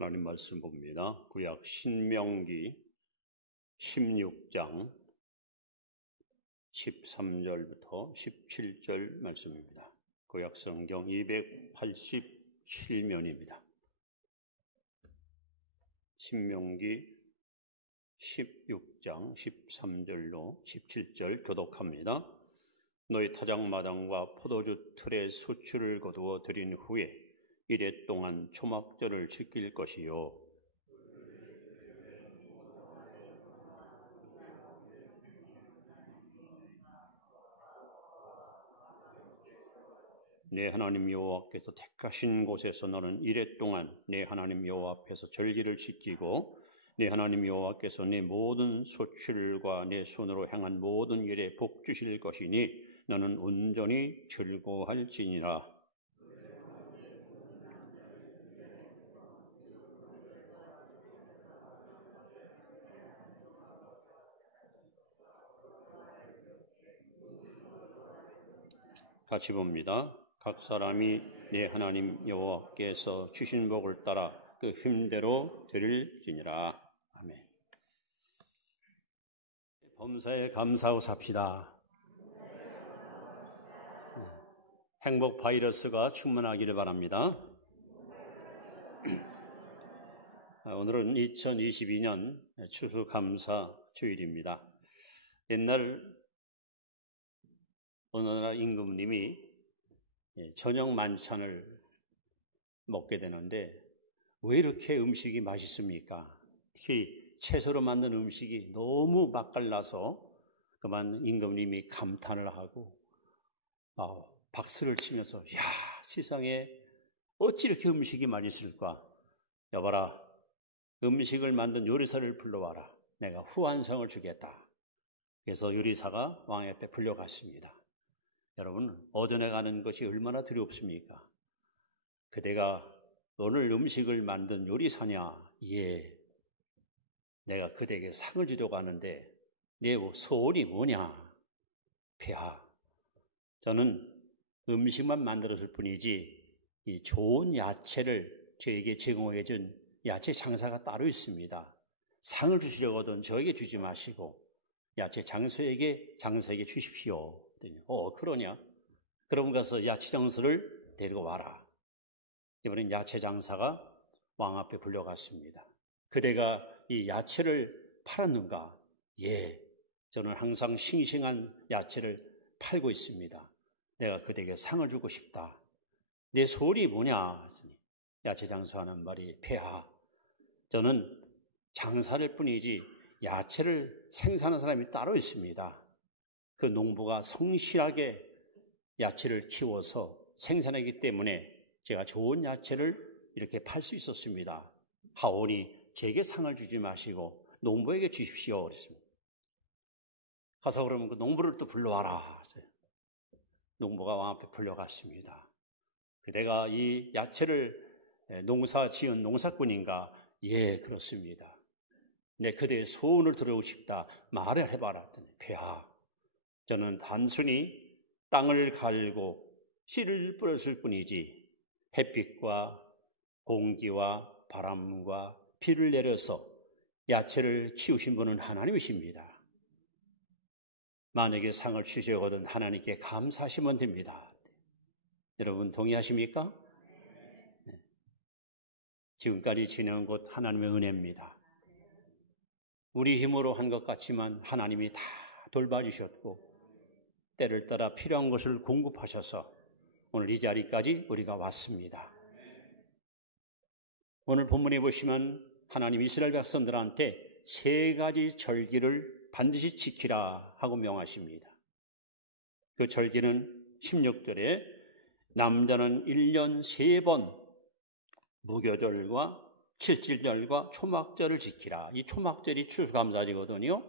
하나님 말씀 봅니다. 구약 신명기 16장 13절부터 17절 말씀입니다. 구약 성경 287면입니다. 신명기 16장 13절로 17절 교독합니다. 너희 타작마당과 포도주 틀의 수출을 거두어 들인 후에 이레 동안 초막절을 지킬 것이요 내 하나님 여호와께서 택하신 곳에서 너는 이레 동안 내 하나님 여호와 앞에서 절기를 지키고 내 하나님 여호와께서 내 모든 소출과 내 손으로 행한 모든 일에 복 주실 것이니 너는 온전히 즐거워할지니라. 같이 봅니다. 각 사람이 내 하나님 여호와께서 주신 복을 따라 그 힘대로 드릴지니라. 아멘. 범사에 감사하고 삽시다. 행복 바이러스가 충만하기를 바랍니다. 오늘은 2022년 추수감사 주일입니다. 옛날 어느 나라 임금님이 저녁 만찬을 먹게 되는데 왜 이렇게 음식이 맛있습니까? 특히 채소로 만든 음식이 너무 맛깔나서 그만 임금님이 감탄을 하고 박수를 치면서 야, 세상에 어찌 이렇게 음식이 맛있을까? 여봐라, 음식을 만든 요리사를 불러와라. 내가 후한상을 주겠다. 그래서 요리사가 왕 앞에 불려갔습니다. 여러분, 어전에 가는 것이 얼마나 두렵습니까? 그대가 오늘 음식을 만든 요리사냐? 예. 내가 그대에게 상을 주려고 하는데 내 소원이 뭐냐? 폐하. 저는 음식만 만들었을 뿐이지 이 좋은 야채를 저에게 제공해 준 야채 장사가 따로 있습니다. 상을 주시려거든 저에게 주지 마시고 야채 장사에게 주십시오. 그러냐? 그럼 가서 야채 장사를 데리고 와라. 이번엔 야채 장사가 왕 앞에 불려갔습니다. 그대가 이 야채를 팔았는가? 예, 저는 항상 싱싱한 야채를 팔고 있습니다. 내가 그대에게 상을 주고 싶다. 내 소원이 뭐냐? 야채 장사하는 말이 폐하. 저는 장사를 뿐이지 야채를 생산하는 사람이 따로 있습니다. 그 농부가 성실하게 야채를 키워서 생산하기 때문에 제가 좋은 야채를 이렇게 팔 수 있었습니다. 하오니 제게 상을 주지 마시고 농부에게 주십시오. 그랬습니다. 가서 그러면 그 농부를 또 불러와라. 농부가 왕 앞에 불려갔습니다. 그대가 이 야채를 농사 지은 농사꾼인가? 예, 그렇습니다. 내 그대의 소원을 들어오고 싶다. 말을 해봐라. 폐하. 저는 단순히 땅을 갈고 씨를 뿌렸을 뿐이지 햇빛과 공기와 바람과 비를 내려서 야채를 키우신 분은 하나님이십니다. 만약에 상을 주시거든 하나님께 감사하시면 됩니다. 여러분 동의하십니까? 네. 지금까지 지내온 것 하나님의 은혜입니다. 우리 힘으로 한 것 같지만 하나님이 다 돌봐주셨고 때를 따라 필요한 것을 공급하셔서 오늘 이 자리까지 우리가 왔습니다. 오늘 본문에 보시면 하나님 이스라엘 백성들한테 3가지 절기를 반드시 지키라 하고 명하십니다. 그 절기는 16절에 남자는 1년 3번 무교절과 칠칠절과 초막절을 지키라. 이 초막절이 추수감사절이거든요.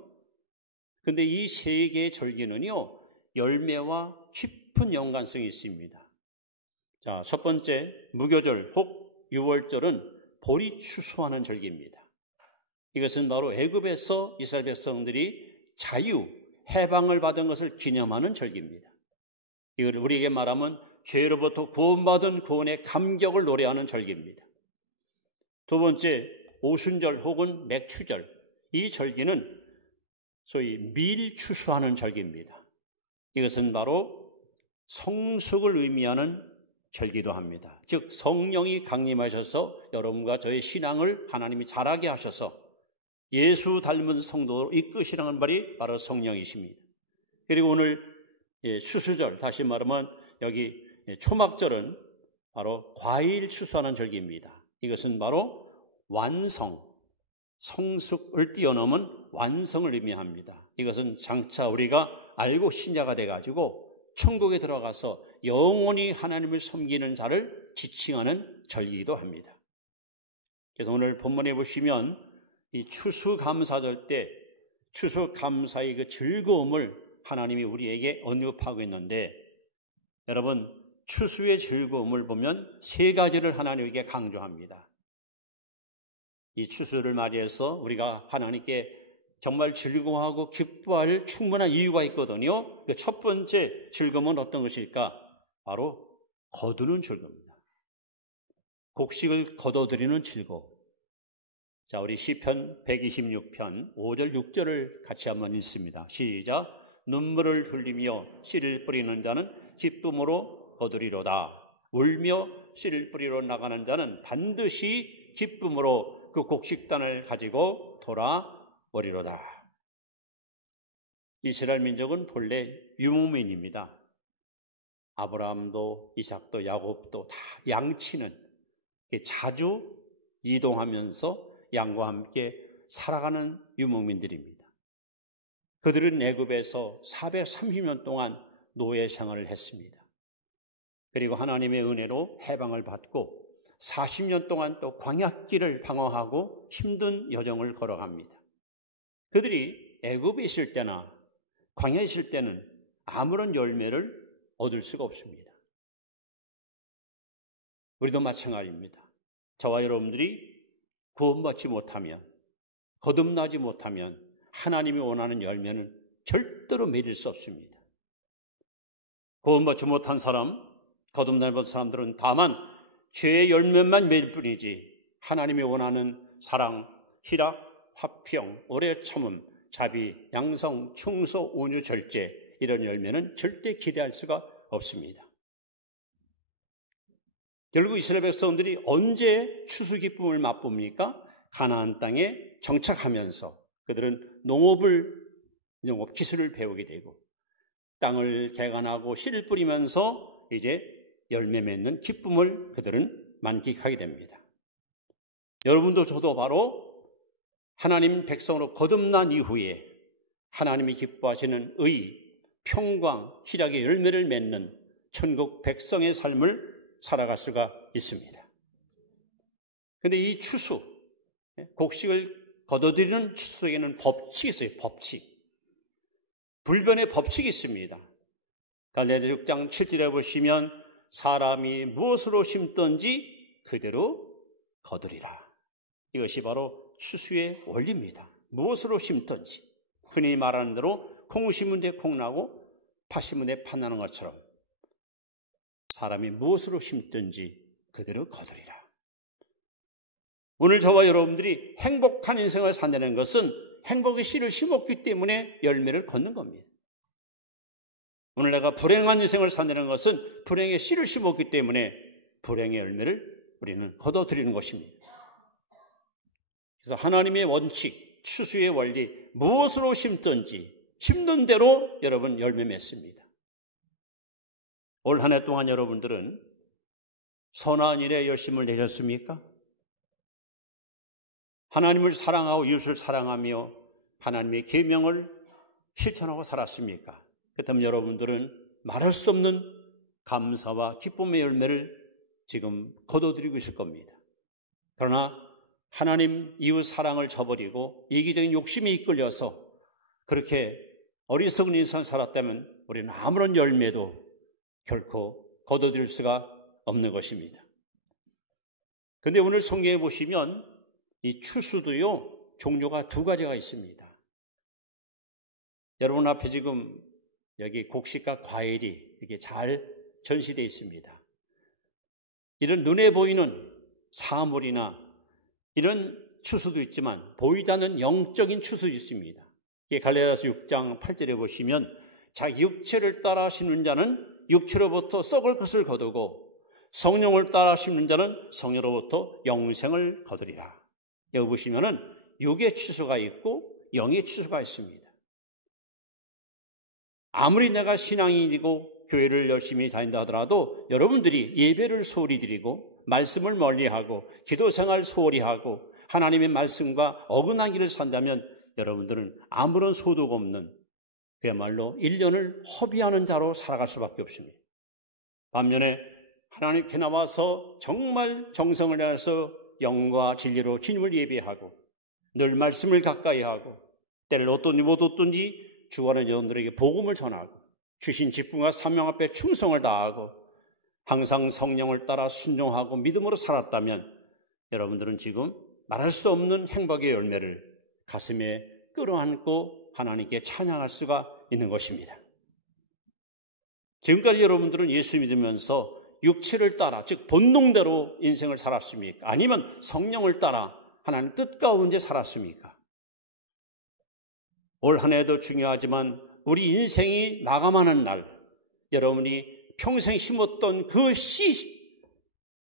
근데 이 3개의 절기는요, 열매와 깊은 연관성이 있습니다. 자, 첫 번째 무교절 혹 유월절은 볼이 추수하는 절기입니다. 이것은 바로 애굽에서 이스라엘 백성들이 자유, 해방을 받은 것을 기념하는 절기입니다. 이걸 우리에게 말하면 죄로부터 구원받은 구원의 감격을 노래하는 절기입니다. 두 번째, 오순절 혹은 맥추절. 이 절기는 소위 밀추수하는 절기입니다. 이것은 바로 성숙을 의미하는 절기도 합니다. 즉 성령이 강림하셔서 여러분과 저의 신앙을 하나님이 자라게 하셔서 예수 닮은 성도로 이끄시라는 말이 바로 성령이십니다. 그리고 오늘 추수절, 다시 말하면 여기 초막절은 바로 과일 추수하는 절기입니다. 이것은 바로 완성, 성숙을 뛰어넘은 완성을 의미합니다. 이것은 장차 우리가 알고 신자가 돼가지고 천국에 들어가서 영원히 하나님을 섬기는 자를 지칭하는 절기이기도 합니다. 그래서 오늘 본문에 보시면 이 추수감사절 때 추수감사의 그 즐거움을 하나님이 우리에게 언급하고 있는데, 여러분 추수의 즐거움을 보면 세 가지를 하나님에게 강조합니다. 이 추수를 맞이해서 우리가 하나님께 정말 즐거워하고 기뻐할 충분한 이유가 있거든요. 그 첫 번째 즐거움은 어떤 것일까? 바로 거두는 즐거움입니다. 곡식을 거둬들이는 즐거움. 자, 우리 시편 126편 5절 6절을 같이 한번 읽습니다. 시작. 눈물을 흘리며 씨를 뿌리는 자는 기쁨으로 거두리로다. 울며 씨를 뿌리러 나가는 자는 반드시 기쁨으로 그 곡식단을 가지고 돌아오리로다. 이스라엘 민족은 본래 유목민입니다. 아브라함도 이삭도 야곱도 다 양치는 자주 이동하면서 양과 함께 살아가는 유목민들입니다. 그들은 애굽에서 430년 동안 노예 생활을 했습니다. 그리고 하나님의 은혜로 해방을 받고 40년 동안 또 광야길을 방황하고 힘든 여정을 걸어갑니다. 그들이 애굽에 있을 때나 광야에 있을 때는 아무런 열매를 얻을 수가 없습니다. 우리도 마찬가지입니다. 저와 여러분들이 구원받지 못하면, 거듭나지 못하면 하나님이 원하는 열매는 절대로 맺을 수 없습니다. 구원받지 못한 사람, 거듭나지 못한 사람들은 다만 죄의 열매만 맺을 뿐이지 하나님이 원하는 사랑, 희락, 화평, 오래 참음, 자비, 양성, 충소, 온유, 절제, 이런 열매는 절대 기대할 수가 없습니다. 결국 이스라엘 백성들이 언제 추수 기쁨을 맛봅니까? 가나안 땅에 정착하면서 그들은 농업 기술을 배우게 되고 땅을 개간하고 씨를 뿌리면서 이제 열매 맺는 기쁨을 그들은 만끽하게 됩니다. 여러분도 저도 바로 하나님 백성으로 거듭난 이후에 하나님이 기뻐하시는 의, 평강, 희락의 열매를 맺는 천국 백성의 삶을 살아갈 수가 있습니다. 그런데 이 추수, 곡식을 거둬들이는 추수에는 법칙이 있어요. 법칙. 불변의 법칙이 있습니다. 갈라디아 6장 7절에 보시면 사람이 무엇으로 심든지 그대로 거두리라. 이것이 바로 추수의 원리입니다. 무엇으로 심든지. 흔히 말하는 대로 콩 심은 데 콩 나고 팥 심은 데 팥 나는 것처럼 사람이 무엇으로 심든지 그대로 거두리라. 오늘 저와 여러분들이 행복한 인생을 산다는 것은 행복의 씨를 심었기 때문에 열매를 걷는 겁니다. 오늘 내가 불행한 인생을 산다는 것은 불행의 씨를 심었기 때문에 불행의 열매를 우리는 거둬들이는 것입니다. 그래서 하나님의 원칙, 추수의 원리, 무엇으로 심든지 심는 대로 여러분 열매 맺습니다. 올 한 해 동안 여러분들은 선한 일에 열심을 내셨습니까? 하나님을 사랑하고 이웃을 사랑하며 하나님의 계명을 실천하고 살았습니까? 그렇다면 여러분들은 말할 수 없는 감사와 기쁨의 열매를 지금 거둬들이고 있을 겁니다. 그러나 하나님 이웃 사랑을 저버리고 이기적인 욕심에 이끌려서 그렇게 어리석은 인생을 살았다면 우리는 아무런 열매도 결코 거둬들일 수가 없는 것입니다. 그런데 오늘 성경에 보시면 이 추수도요 종류가 두 가지가 있습니다. 여러분 앞에 지금 여기 곡식과 과일이 이렇게 잘 전시되어 있습니다. 이런 눈에 보이는 사물이나 이런 추수도 있지만 보이지 않는 영적인 추수도 있습니다. 갈라디아서 6장 8절에 보시면 자기 육체를 따라 심는 자는 육체로부터 썩을 것을 거두고 성령을 따라 심는 자는 성령으로부터 영생을 거두리라. 여기 보시면은 육의 추수가 있고 영의 추수가 있습니다. 아무리 내가 신앙인이고 교회를 열심히 다닌다 하더라도 여러분들이 예배를 소홀히 드리고 말씀을 멀리하고 기도생활 소홀히 하고 하나님의 말씀과 어긋난 길을 산다면 여러분들은 아무런 소득 없는 그야말로 1년을 허비하는 자로 살아갈 수밖에 없습니다. 반면에 하나님께 나와서 정말 정성을 다해서 영과 진리로 주님을 예배하고 늘 말씀을 가까이 하고 때를 얻든지 못 얻든지 주관하는 여러분들에게 복음을 전하고 주신 직분과 사명 앞에 충성을 다하고 항상 성령을 따라 순종하고 믿음으로 살았다면 여러분들은 지금 말할 수 없는 행복의 열매를 가슴에 끌어안고 하나님께 찬양할 수가 있는 것입니다. 지금까지 여러분들은 예수 믿으면서 육체를 따라, 즉 본능대로 인생을 살았습니까? 아니면 성령을 따라 하나님 뜻 가운데 살았습니까? 올 한 해도 중요하지만 우리 인생이 마감하는 날, 여러분이 평생 심었던 그 씨,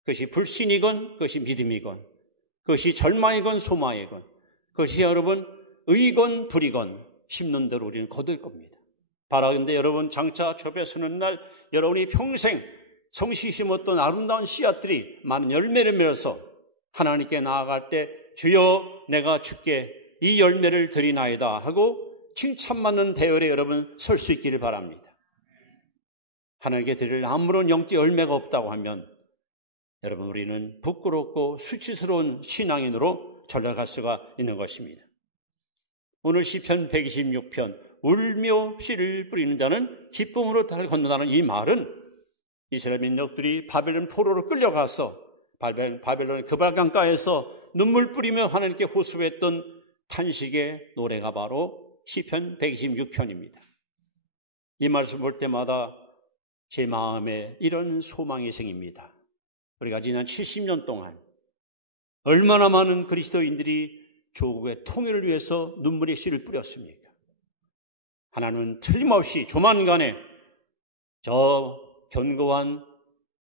그것이 불신이건 그것이 믿음이건 그것이 절망이건 소망이건 그것이 여러분 의건 불이건 심는 대로 우리는 거둘 겁니다. 바라건대 여러분 장차 좁에 서는 날 여러분이 평생 성실히 심었던 아름다운 씨앗들이 많은 열매를 맺어서 하나님께 나아갈 때 주여 내가 주께 이 열매를 드리나이다 하고 칭찬받는 대열에 여러분 설 수 있기를 바랍니다. 하나님께 드릴 아무런 영적 열매가 없다고 하면 여러분 우리는 부끄럽고 수치스러운 신앙인으로 전락할 수가 있는 것입니다. 오늘 시편 126편 울며 씨를 뿌리는 자는 기쁨으로 달을 건너다는 이 말은 이스라엘 민족들이 바벨론 포로로 끌려가서 바벨론 그발강가에서 눈물 뿌리며 하나님께 호소했던 탄식의 노래가 바로 시편 126편입니다. 이 말씀 볼 때마다 제 마음에 이런 소망이 생깁니다. 우리가 지난 70년 동안 얼마나 많은 그리스도인들이 조국의 통일을 위해서 눈물의 씨를 뿌렸습니까? 하나님은 틀림없이 조만간에 저 견고한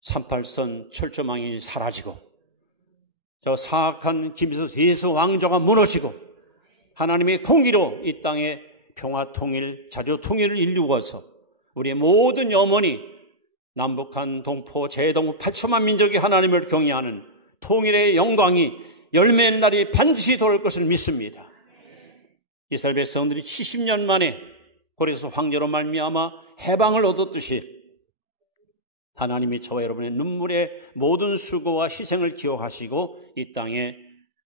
38선 철조망이 사라지고 저 사악한 김에서 예수 왕조가 무너지고 하나님의 공의로 이 땅에 평화 통일, 자주 통일을 이루어서 우리의 모든 염원이 남북한 동포 제동 8천만 민족이 하나님을 경외하는 통일의 영광이 열매의 날이 반드시 돌아올 것을 믿습니다. 이스라엘 백성들이 70년 만에 고레스 황제로 말미암아 해방을 얻었듯이 하나님이 저와 여러분의 눈물의 모든 수고와 희생을 기억하시고 이 땅에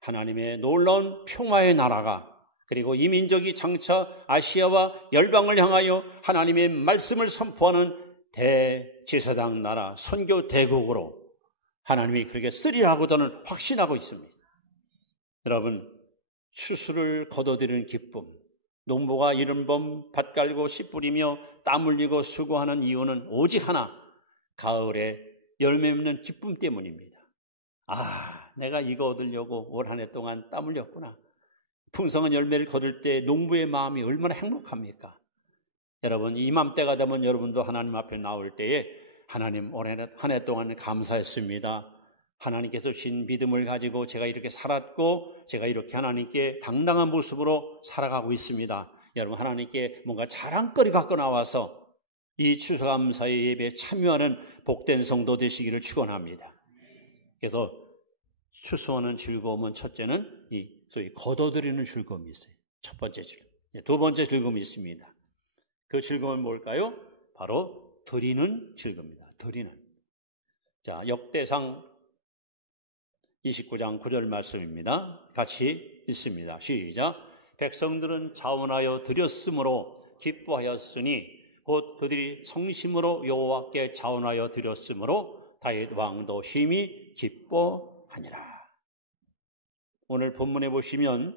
하나님의 놀라운 평화의 나라가 그리고 이 민족이 장차 아시아와 열방을 향하여 하나님의 말씀을 선포하는 대제사장 나라 선교 대국으로 하나님이 그렇게 쓰리라고 저는 확신하고 있습니다. 여러분 추수를 거둬들이는 기쁨, 농부가 이른봄 밭 갈고 씨 뿌리며 땀 흘리고 수고하는 이유는 오직 하나, 가을에 열매 맺는 기쁨 때문입니다. 아, 내가 이거 얻으려고 올 한 해 동안 땀 흘렸구나. 풍성한 열매를 거둘 때 농부의 마음이 얼마나 행복합니까? 여러분 이맘때가 되면 여러분도 하나님 앞에 나올 때에 하나님 올 한 해 동안 감사했습니다. 하나님께서 주신 믿음을 가지고 제가 이렇게 살았고 제가 이렇게 하나님께 당당한 모습으로 살아가고 있습니다. 여러분 하나님께 뭔가 자랑거리 갖고 나와서 이 추수감사의 예배에 참여하는 복된 성도 되시기를 축원합니다. 그래서 추수하는 즐거움은 첫째는 이 소위 거둬들이는 즐거움이 있어요. 첫 번째 즐거움. 두 번째 즐거움이 있습니다. 그 즐거움은 뭘까요? 바로 드리는 즐거움입니다. 드리는. 자, 역대상 29장 9절 말씀입니다. 같이 읽습니다. 시작. 백성들은 자원하여 드렸으므로 기뻐하였으니 곧 그들이 성심으로 여호와께 자원하여 드렸으므로 다윗 왕도 심히 기뻐하니라. 오늘 본문에 보시면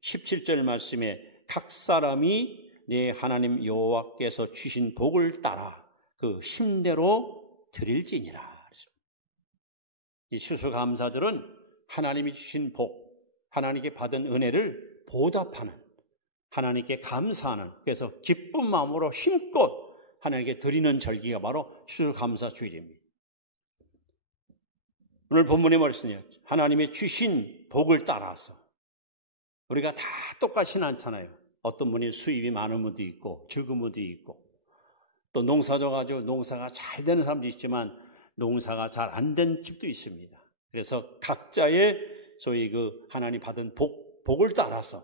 17절 말씀에 각 사람이 내 하나님 여호와께서 주신 복을 따라 그 힘대로 드릴지니라. 이 추수감사들은 하나님이 주신 복, 하나님께 받은 은혜를 보답하는, 하나님께 감사하는, 그래서 기쁜 마음으로 힘껏 하나님께 드리는 절기가 바로 추수감사주일입니다. 오늘 본문의 말씀이요, 하나님의 주신 복을 따라서 우리가 다 똑같지는 않잖아요. 어떤 분이 수입이 많은 분도 있고 적은 분도 있고, 또 농사 져가지고 농사가 잘 되는 사람도 있지만 농사가 잘 안 된 집도 있습니다. 그래서 각자의 소위 그 하나님 받은 복을 따라서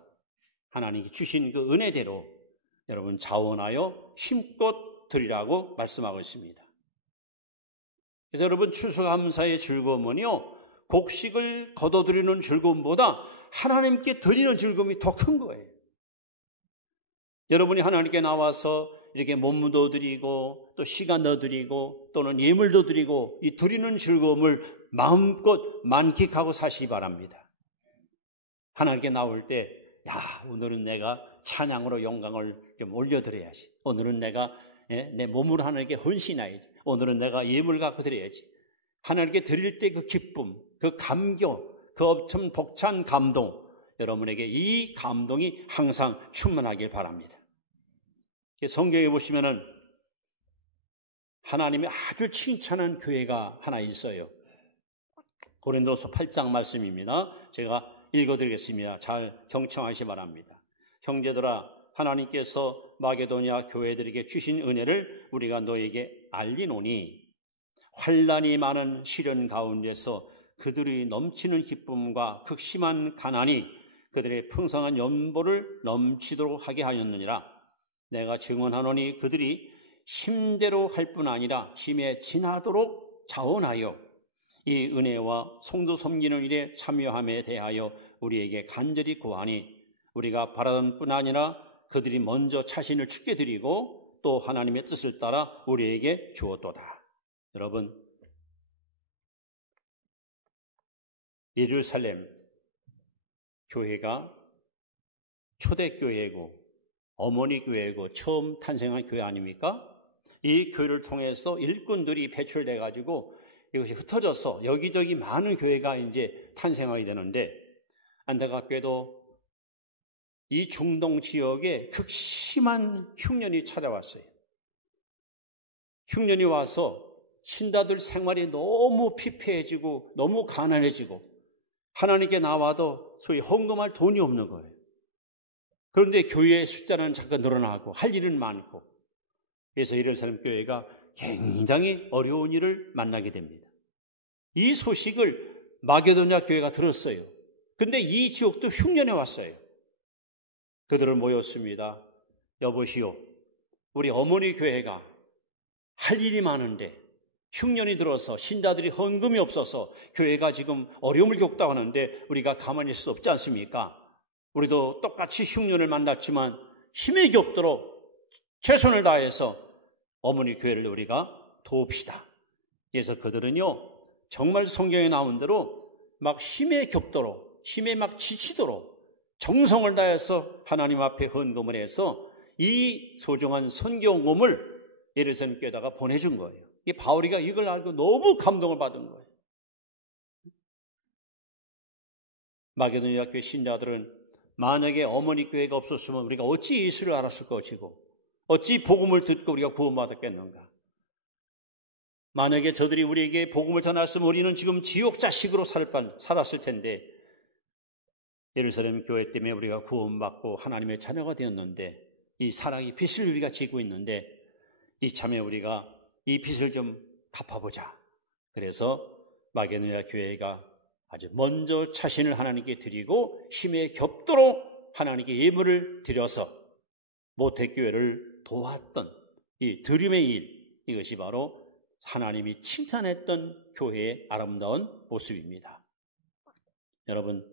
하나님이 주신 그 은혜대로 여러분 자원하여 힘껏 드리라고 말씀하고 있습니다. 그래서 여러분 추수감사의 즐거움은요, 곡식을 거둬들이는 즐거움보다 하나님께 드리는 즐거움이 더 큰 거예요. 여러분이 하나님께 나와서 이렇게 몸도 드리고 또 시간도 드리고 또는 예물도 드리고 이 드리는 즐거움을 마음껏 만끽하고 사시기 바랍니다. 하나님께 나올 때, 오늘은 내가 찬양으로 영광을 좀 올려드려야지. 오늘은 내가 내 몸으로 하나님께 헌신해야지. 오늘은 내가 예물 갖고 드려야지. 하나님께 드릴 때 그 기쁨, 그 감격, 그 엄청 벅찬 감동, 여러분에게 이 감동이 항상 충만하길 바랍니다. 성경에 보시면은 하나님이 아주 칭찬한 교회가 하나 있어요. 고린도서 8장 말씀입니다. 제가 읽어드리겠습니다. 잘 경청하시기 바랍니다. 형제들아, 하나님께서 마게도냐 교회들에게 주신 은혜를 우리가 너에게 알리노니 환난이 많은 시련 가운데서 그들의 넘치는 기쁨과 극심한 가난이 그들의 풍성한 연보를 넘치도록 하게 하였느니라. 내가 증언하노니 그들이 힘대로 할 뿐 아니라 힘에 지나도록 자원하여 이 은혜와 성도 섬기는 일에 참여함에 대하여 우리에게 간절히 구하니 우리가 바라던 뿐 아니라 그들이 먼저 자신을 죽게 드리고 또 하나님의 뜻을 따라 우리에게 주었도다. 여러분, 예루살렘 교회가 초대교회고 어머니 교회고 처음 탄생한 교회 아닙니까? 이 교회를 통해서 일꾼들이 배출돼 가지고 이것이 흩어져서 여기저기 많은 교회가 이제 탄생하게 되는데, 안타깝게도 이 중동 지역에 극심한 흉년이 찾아왔어요. 흉년이 와서 신자들 생활이 너무 피폐해지고 너무 가난해지고 하나님께 나와도 소위 헌금할 돈이 없는 거예요. 그런데 교회의 숫자는 잠깐 늘어나고 할 일은 많고, 그래서 예루살렘 교회가 굉장히 어려운 일을 만나게 됩니다. 이 소식을 마게도냐 교회가 들었어요. 근데 이 지역도 흉년에 왔어요. 그들은 모였습니다. 여보시오, 우리 어머니 교회가 할 일이 많은데 흉년이 들어서 신자들이 헌금이 없어서 교회가 지금 어려움을 겪다고 하는데 우리가 가만히 있을 수 없지 않습니까? 우리도 똑같이 흉년을 만났지만 힘이 겹도록 최선을 다해서 어머니 교회를 우리가 도웁시다. 그래서 그들은요, 정말 성경에 나온 대로 막 힘에 겹도록, 힘에 막 지치도록 정성을 다해서 하나님 앞에 헌금을 해서 이 소중한 선교금을 예루살렘 교회에다가 보내준 거예요. 이 바울이가 이걸 알고 너무 감동을 받은 거예요. 마게도냐 교회 신자들은 만약에 어머니 교회가 없었으면 우리가 어찌 예수를 알았을 것이고 어찌 복음을 듣고 우리가 구원받았겠는가. 만약에 저들이 우리에게 복음을 전했으면 우리는 지금 지옥 자식으로 살았을 텐데, 예루살렘 교회 때문에 우리가 구원받고 하나님의 자녀가 되었는데 이 사랑의 빚을 우리가 지고 있는데 이참에 우리가 이 빚을 좀 갚아보자. 그래서 마게도냐 교회가 아주 먼저 자신을 하나님께 드리고 힘에 겹도록 하나님께 예물을 드려서 모태교회를 도왔던 이 드림의 일, 이것이 바로 하나님이 칭찬했던 교회의 아름다운 모습입니다. 여러분,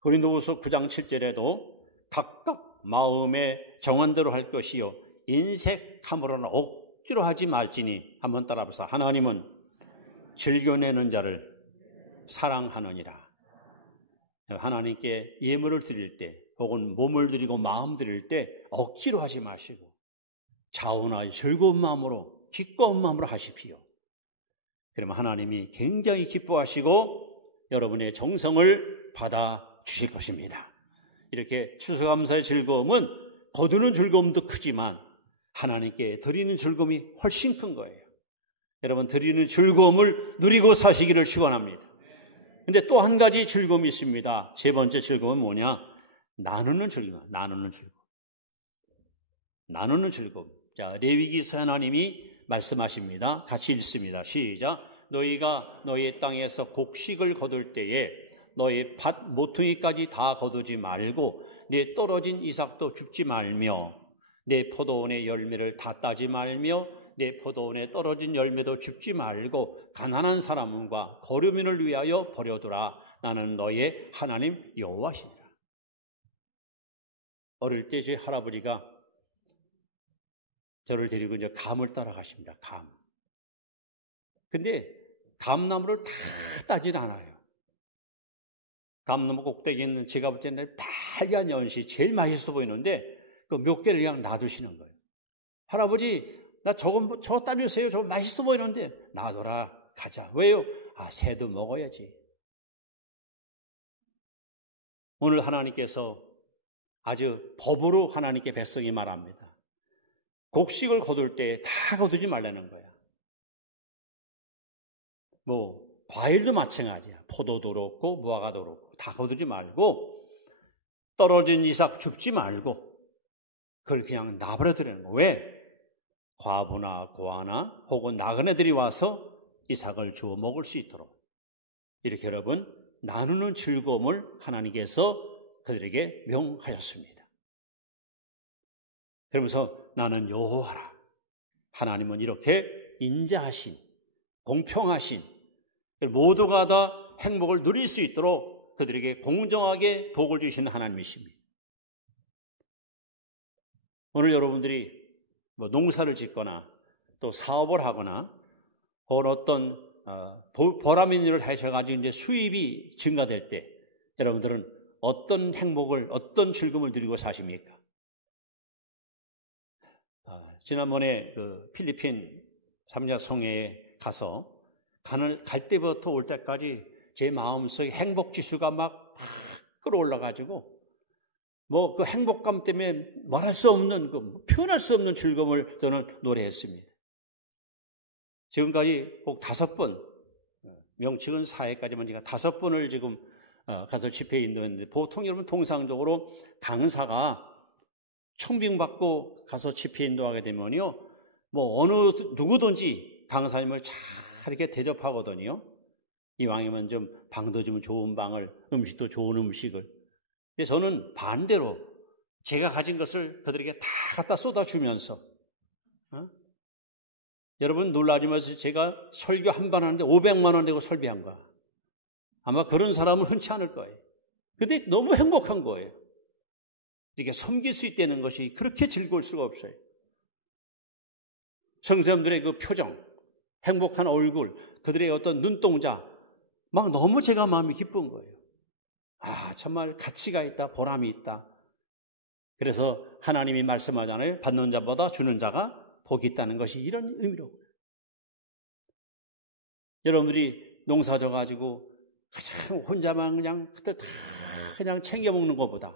고린도후서 9장 7절에도 각각 마음의 정한대로 할 것이요 인색함으로는 억지로 하지 말지니, 한번 따라해보세요. 하나님은 즐겨내는 자를 사랑하느니라. 하나님께 예물을 드릴 때 혹은 몸을 드리고 마음 드릴 때 억지로 하지 마시고 자원하여 즐거운 마음으로, 기꺼운 마음으로 하십시오. 그러면 하나님이 굉장히 기뻐하시고 여러분의 정성을 받아 주실 것입니다. 이렇게 추수감사의 즐거움은 거두는 즐거움도 크지만 하나님께 드리는 즐거움이 훨씬 큰 거예요. 여러분, 드리는 즐거움을 누리고 사시기를 축원합니다. 근데 또 한 가지 즐거움이 있습니다. 세 번째 즐거움은 뭐냐? 나누는 즐거움. 나누는 즐거움. 자, 레위기서 하나님이 말씀하십니다. 같이 읽습니다. 시작. 너희가 너희 땅에서 곡식을 거둘 때에 너희 밭 모퉁이까지 다 거두지 말고 내 떨어진 이삭도 줍지 말며 내 포도원의 열매를 다 따지 말며 내 포도원에 떨어진 열매도 줍지 말고 가난한 사람과 거류민을 위하여 버려두라. 나는 너의 하나님 여호와시니라. 어릴 때 저희 할아버지가 저를 데리고 이제 감을 따라가십니다. 감. 근데 감나무를 다 따지도 않아요. 감나무 꼭대기에 있는 제가 볼 때는 빨간 연시 제일 맛있어 보이는데 그 몇 개를 그냥 놔두시는 거예요. 할아버지, 나 저거 따주세요. 저거 맛있어 보이는데 놔둬라. 가자. 왜요? 아, 새도 먹어야지. 오늘 하나님께서 아주 법으로 하나님께 백성이 말합니다. 곡식을 거둘 때 다 거두지 말라는 거야. 과일도 마찬가지야. 포도도 그렇고 무화과도 그렇고 다 거두지 말고 떨어진 이삭 줍지 말고 그걸 그냥 놔버려 두라는 거야. 왜? 과부나 고아나 혹은 나그네들이 와서 이삭을 주워 먹을 수 있도록 이렇게 여러분 나누는 즐거움을 하나님께서 그들에게 명하셨습니다. 그러면서 나는 여호와라. 하나님은 이렇게 인자하신, 공평하신 모두가 다 행복을 누릴 수 있도록 그들에게 공정하게 복을 주시는 하나님이십니다. 오늘 여러분들이 농사를 짓거나 또 사업을 하거나 혹은 어떤 보람 있는 일을 하셔가지고 이제 수입이 증가될 때 여러분들은 어떤 행복을, 어떤 즐거움을 누리고 사십니까? 지난번에 그 필리핀 삼야성회에 가서 갈 때부터 올 때까지 제 마음속에 행복 지수가 막 끌어올라가지고 그 행복감 때문에 말할 수 없는, 표현할 수 없는 즐거움을 저는 노래했습니다. 지금까지 꼭 5번, 명칭은 4회까지만 제가 5번을 지금 가서 집회에 인도했는데 보통 여러분 통상적으로 강사가 청빙받고 가서 집회 인도하게 되면요, 누구든지 강사님을 잘 이렇게 대접하거든요. 이왕이면 좀 방도 좀 좋은 방을, 음식도 좋은 음식을. 근데 저는 반대로 제가 가진 것을 그들에게 다 갖다 쏟아주면서, 여러분 놀라지마세요. 제가 설교 한 번 하는데 500만 원 내고 설비한 거야. 아마 그런 사람은 흔치 않을 거예요. 근데 너무 행복한 거예요. 이렇게 섬길 수 있다는 것이 그렇게 즐거울 수가 없어요. 성도님들의 그 표정, 행복한 얼굴, 그들의 어떤 눈동자, 막 너무 제가 마음이 기쁜 거예요. 아, 정말 가치가 있다, 보람이 있다. 그래서 하나님이 말씀하잖아요. 받는 자보다 주는 자가 복이 있다는 것이 이런 의미로. 여러분들이 농사 져가지고 가장 혼자만 그냥 챙겨 먹는 것보다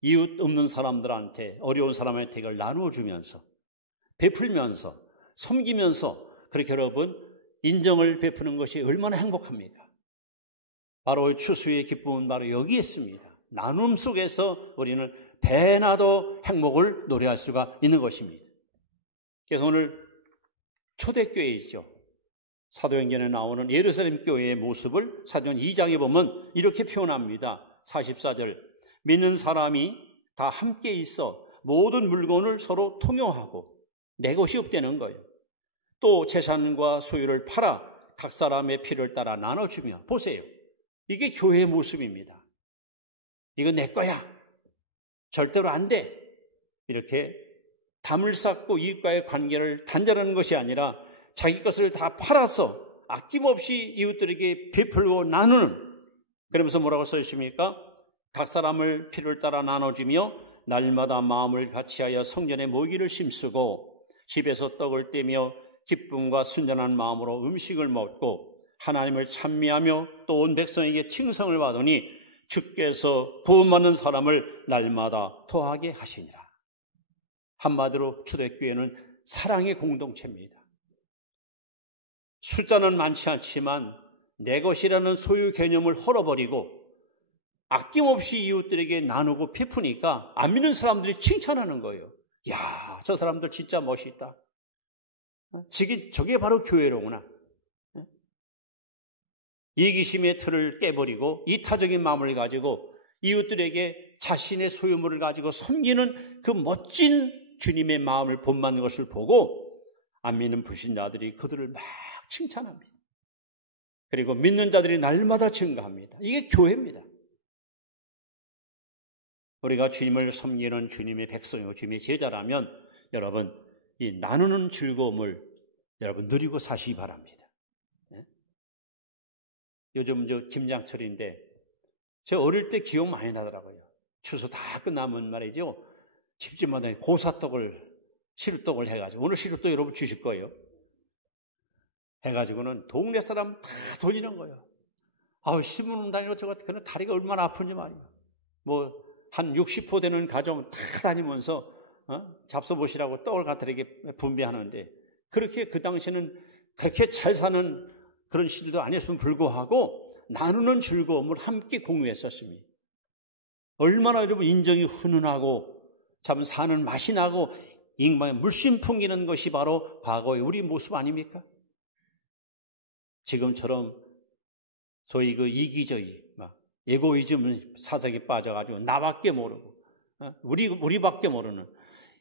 이웃 없는 사람들한테, 어려운 사람한테 이걸 나누어 주면서, 베풀면서, 섬기면서 그렇게 여러분 인정을 베푸는 것이 얼마나 행복합니까? 바로 추수의 기쁨은 바로 여기에 있습니다. 나눔 속에서 우리는 배나도 행복을 노래할 수가 있는 것입니다. 그래서 오늘 초대교회 있죠. 사도행전에 나오는 예루살렘 교회의 모습을 사도행전 2장에 보면 이렇게 표현합니다. 44절, 믿는 사람이 다 함께 있어 모든 물건을 서로 통용하고 내 것이 없다는 거예요. 또 재산과 소유를 팔아 각 사람의 필요를 따라 나눠주며, 보세요. 이게 교회의 모습입니다. 이건 내 거야. 절대로 안 돼. 이렇게 담을 쌓고 이웃과의 관계를 단절하는 것이 아니라 자기 것을 다 팔아서 아낌없이 이웃들에게 베풀고 나누는, 그러면서 뭐라고 써 있습니까? 각 사람을 필요를 따라 나눠주며 날마다 마음을 같이하여 성전에 모기를 심쓰고 집에서 떡을 떼며 기쁨과 순전한 마음으로 음식을 먹고 하나님을 찬미하며 또 온 백성에게 칭송을 받으니 주께서 부음하는 사람을 날마다 더하게 하시니라. 한마디로 초대교회는 사랑의 공동체입니다. 숫자는 많지 않지만 내 것이라는 소유 개념을 헐어버리고 아낌없이 이웃들에게 나누고 베푸니까 안 믿는 사람들이 칭찬하는 거예요. 야, 저 사람들 진짜 멋있다. 저게 바로 교회로구나. 이기심의 틀을 깨버리고 이타적인 마음을 가지고 이웃들에게 자신의 소유물을 가지고 섬기는 그 멋진 주님의 마음을 본받는 것을 보고 안 믿는 불신자들이 그들을 막 칭찬합니다. 그리고 믿는 자들이 날마다 증가합니다. 이게 교회입니다. 우리가 주님을 섬기는 주님의 백성이고 주님의 제자라면 여러분 이 나누는 즐거움을 여러분 누리고 사시기 바랍니다. 요즘 김장철인데 저 어릴 때 기억 많이 나더라고요. 추수 다 끝나면 말이죠. 집집마다 고사떡을 시루떡을 해가지고 오늘 시루떡 여러분 주실 거예요. 해가지고는 동네 사람 다 돌리는 거예요. 아우 신문 다니고 저거 그는 다리가 얼마나 아픈지 말이에요. 뭐 한 60호 되는 가정 다 다니면서 잡숴보시라고 떡을 갖다 이렇게 분배하는데 그렇게 그 당시에는 그렇게 잘 사는 그런 시대도 아니었음을 불구하고 나누는 즐거움을 함께 공유했었습니다. 얼마나 여러분 인정이 훈훈하고 참 사는 맛이 나고 인간의 물씬 풍기는 것이 바로 과거의 우리 모습 아닙니까? 지금처럼 소위 그 이기적이 막 에고이즘 사색에 빠져가지고 나밖에 모르고 우리밖에 모르는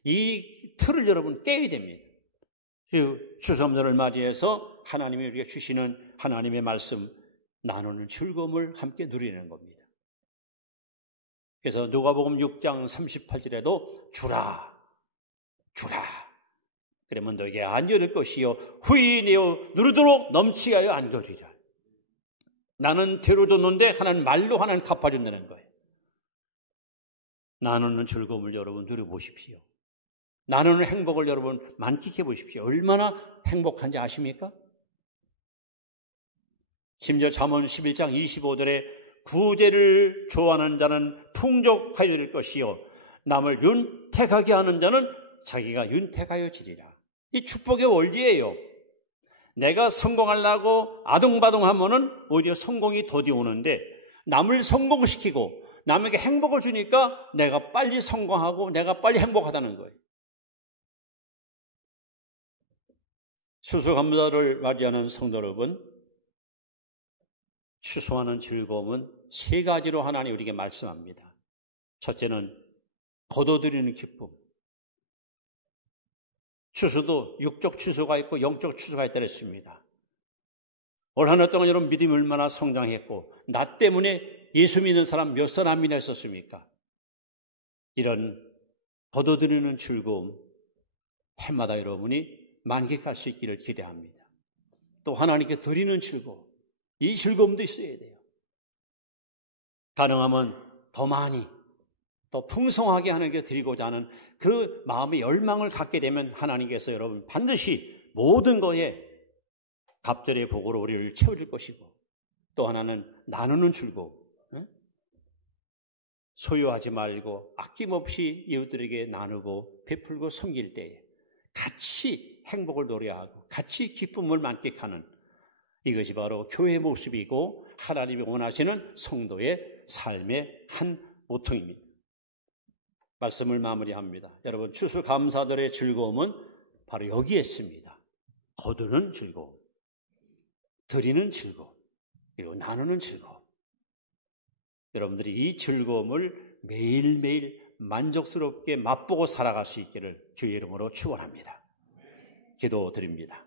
이 틀을 여러분 깨야 됩니다. 추수감사를 맞이해서 하나님이 우리에게 주시는 하나님의 말씀 나누는 즐거움을 함께 누리는 겁니다. 그래서 누가복음 6장 38절에도 주라 그러면 너에게 안겨줄 것이요 후히 내어 누르도록 넘치게 하여 안겨주리라. 나는 대로 줬는데 하나님 말로 하나님 갚아준다는 거예요. 나누는 즐거움을 여러분 누려보십시오. 나누는 행복을 여러분 만끽해 보십시오. 얼마나 행복한지 아십니까? 심지어 잠언 11장 25절에 구제를 좋아하는 자는 풍족하여 될 것이요 남을 윤택하게 하는 자는 자기가 윤택하여 지리라. 이 축복의 원리예요. 내가 성공하려고 아둥바둥하면은 오히려 성공이 더디오는데 남을 성공시키고 남에게 행복을 주니까 내가 빨리 성공하고 내가 빨리 행복하다는 거예요. 추수감사를 맞이하는 성도 여러분, 추수하는 즐거움은 세 가지로 하나님 우리에게 말씀합니다. 첫째는 거둬들이는 기쁨. 추수도 육적 추수가 있고 영적 추수가 있다 그랬습니다. 올 한 해 동안 여러분 믿음이 얼마나 성장했고 나 때문에 예수 믿는 사람 몇 사람이나 있었습니까? 이런 거둬들이는 즐거움 해마다 여러분이 만끽할 수 있기를 기대합니다. 또 하나님께 드리는 즐거움, 이 즐거움도 있어야 돼요. 가능하면 더 많이 더 풍성하게 하나님께 드리고자 하는 그 마음의 열망을 갖게 되면 하나님께서 여러분 반드시 모든 것에 갑절의 복으로 우리를 채워줄 것이고 또 하나는 나누는 즐거움, 소유하지 말고 아낌없이 이웃들에게 나누고 베풀고 섬길 때에 같이 행복을 노래하고 같이 기쁨을 만끽하는 이것이 바로 교회의 모습이고 하나님이 원하시는 성도의 삶의 한 모퉁입니다. 말씀을 마무리합니다. 여러분 추수감사들의 즐거움은 바로 여기에 있습니다. 거두는 즐거움, 드리는 즐거움, 그리고 나누는 즐거움. 여러분들이 이 즐거움을 매일매일 만족스럽게 맛보고 살아갈 수 있기를 주의 이름으로 축원합니다. 기도드립니다.